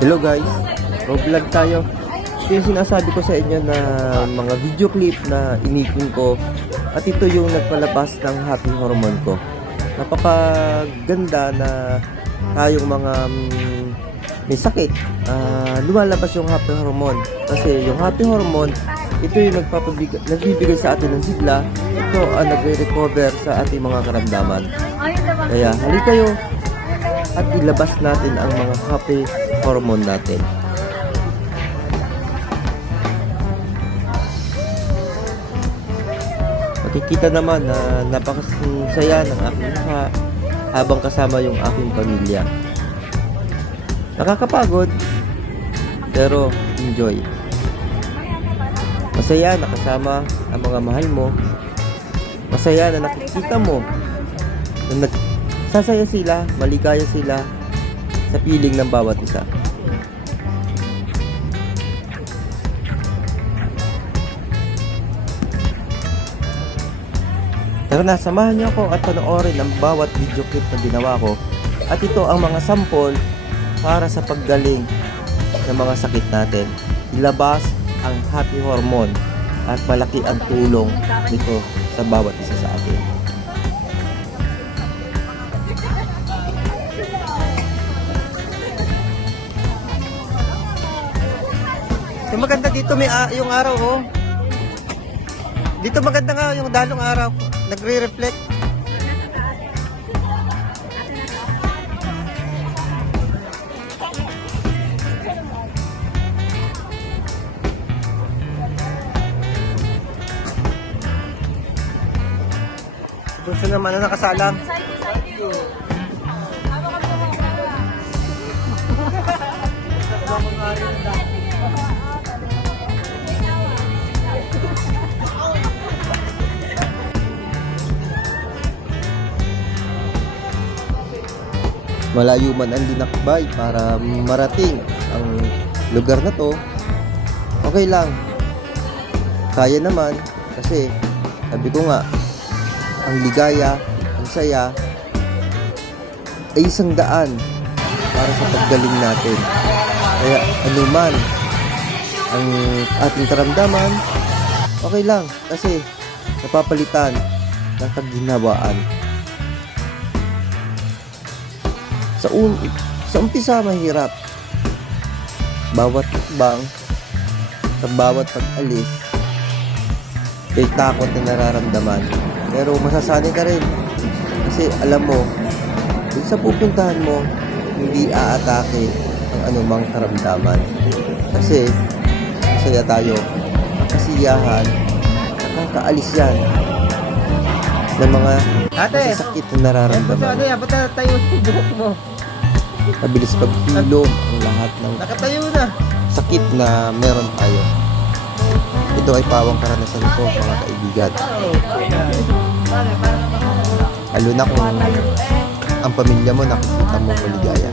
Hello guys, vlog tayo. Ito yung sinasabi ko sa inyo na mga video clip na inipon ko. At ito yung nagpalabas ng happy hormone ko. Napakaganda na tayong mga may sakit, lumalabas yung happy hormone. Kasi yung happy hormone, ito yung nagbibigay sa atin ng sigla. Ito ang nagre-recover sa ating mga karamdaman. Kaya halika kayo at ilabas natin ang mga happy hormone natin. Makikita naman na napakasaya ng aking mukha habang kasama yung aking pamilya. Nakakapagod, pero enjoy. Masaya na kasama ang mga mahal mo. Masaya na nakikita mo na sasaya sila, maligaya sila sa piling ng bawat isa. Tara na, samahan niyo ako at panoorin ang bawat video clip na ginawa ko. At ito ang mga sample para sa paggaling ng mga sakit natin. Ilabas ang happy hormone at malaki ang tulong nito sa bawat isa sa atin. Yung maganda dito may yung araw oh. Dito maganda nga yung dalong araw. Nagre-reflect. Gusto naman na nakasalang. Malayo man ang dinakbay para marating ang lugar na to, okay lang. Kaya naman kasi sabi ko nga, ang ligaya, ang saya ay isang daan para sa paggaling natin. Kaya anuman ang ating karamdaman, okay lang kasi napapalitan ng kaginhawaan. Sa umpisa mahirap. Bawat bang, sa bawat pag-alis, may takot na nararamdaman. Pero masasanay ka rin. Kasi alam mo, kung sa pupuntahan mo, hindi aatake ang anumang karamdaman. Kasi, masaya tayo. Ang kasiyahan, nakakaalis yan ng mga masasakit na nararamdaman. Ba't tayo sa buhok mo? Mabilis pagpilom ang lahat ng Nakatayo na. sakit na meron tayo. Ito ay pawang karanasan ko, mga kaibigan. Lalo na kung ang pamilya mo nakikita mo maligaya.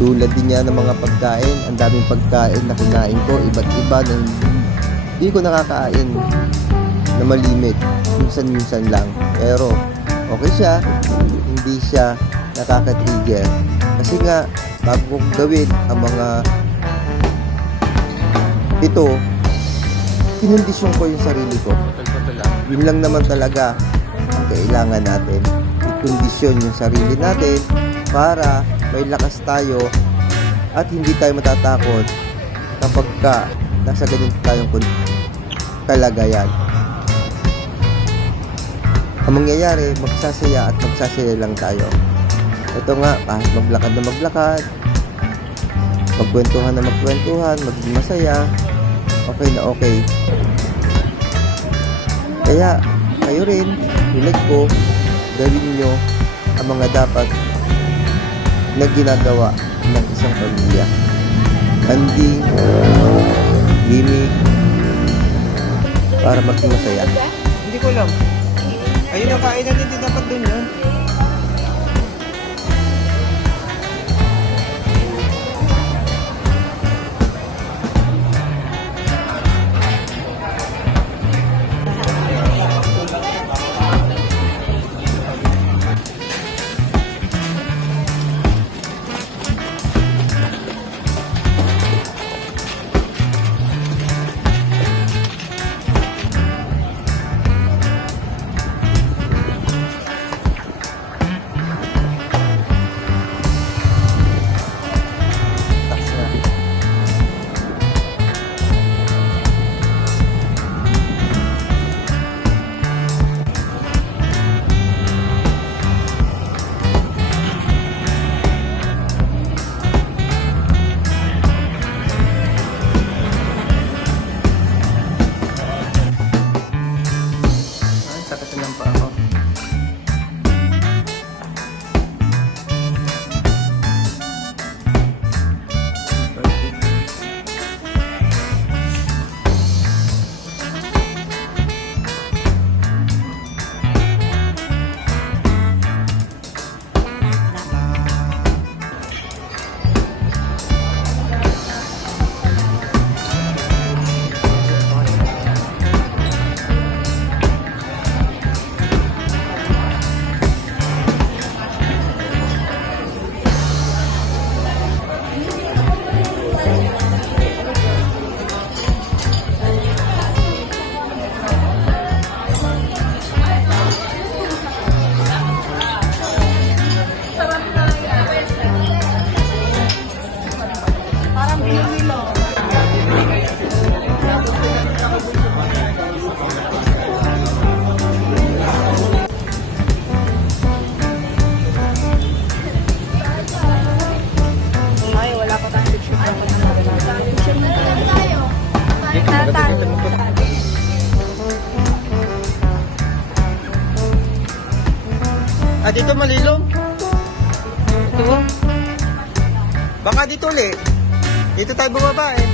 Tulad din yan ng mga pagkain. Ang daming pagkain na kinain ko, iba't iba na hindi ko nakakain na malimit. Minsan-minsan lang. Pero okay siya, hindi siya nakaka-trigger. Kasi nga, bago kong gawin ang mga ito, kinondisyon ko yung sarili ko. Yun lang naman talaga ang kailangan natin. I-kondisyon yung sarili natin para may lakas tayo at hindi tayo matatakot kapag nasa ganito tayong kalagayan. Ang mangyayari, magsasaya at magsasaya lang tayo. Ito nga, kahit maglakad na maglakad, magkwentuhan na magkwentuhan, maging masaya, okay na okay. Kaya, kayo rin, tulad ko, gawin nyo ang mga dapat na ginagawa ng isang pamilya. Handing, gimmick, para maging masaya. Hindi ko alam. Ayun na, kainan din dapat dun yun. Sakit lang pa ako. Ay, wala pa tayong picture. Ah, dito malilom. Ito. Baka dito ulit. Dito tayo bumaba eh.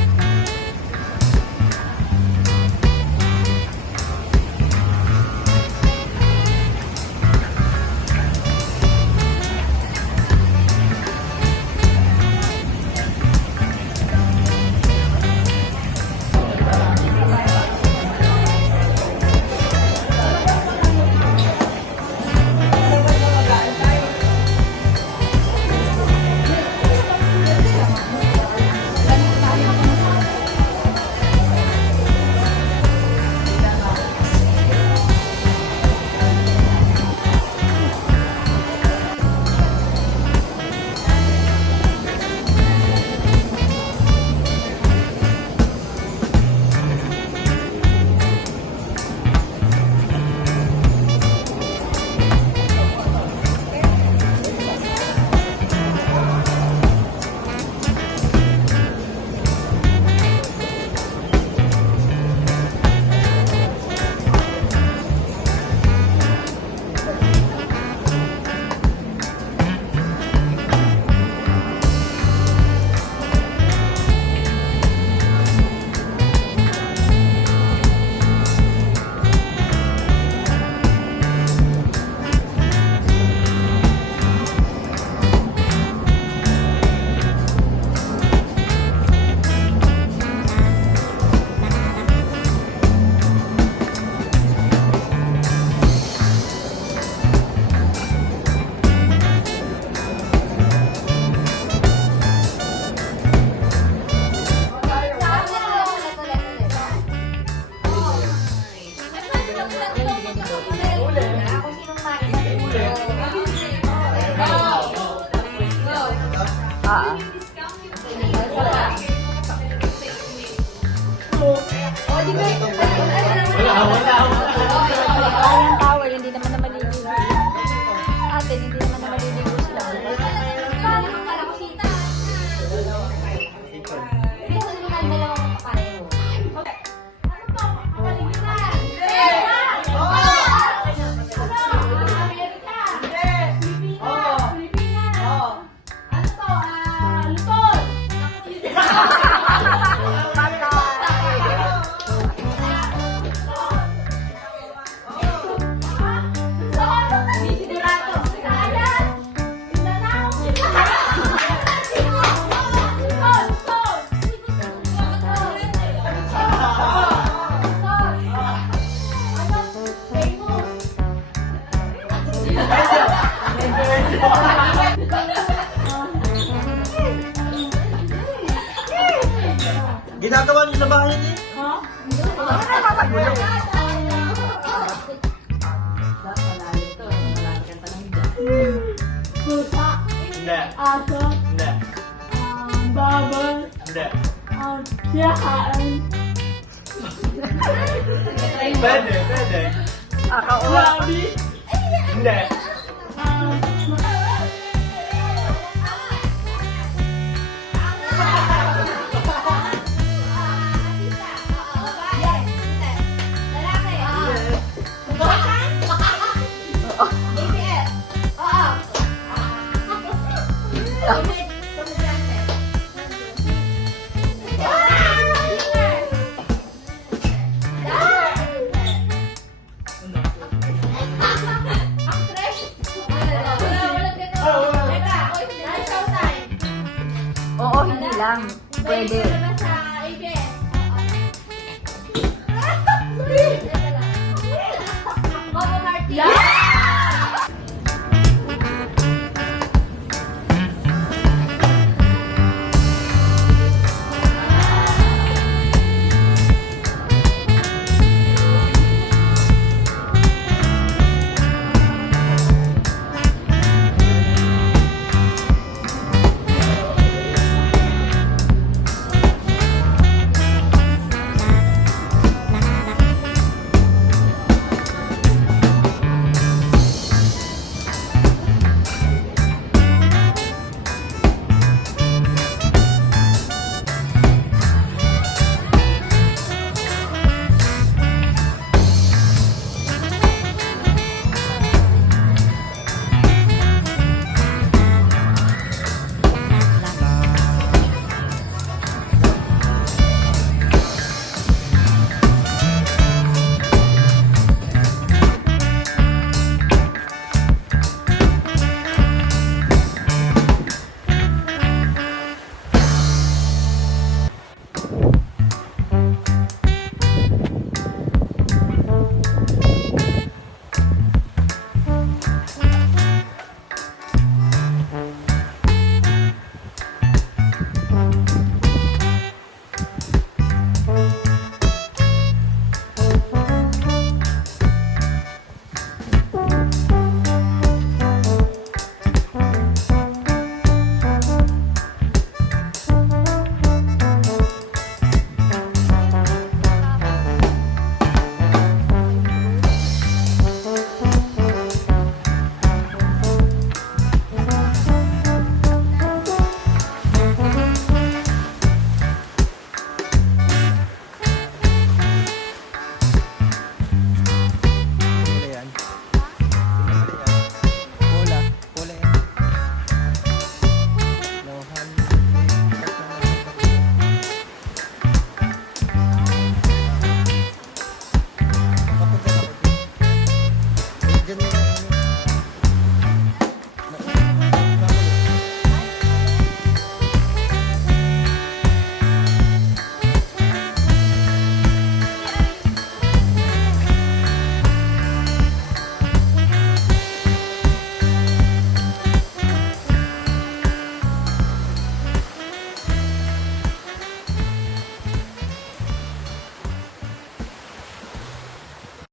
Parang towel, hindi naman na maliligo. Ate, hindi naman na maliligo sila. Ginagawa niyo sa bahay niyo? Hindi. Aso, Hindi. babal, Hindi. siyahaan, Pwede, pwede. grabe, Hindi. Oo, hindi lang. Pwede.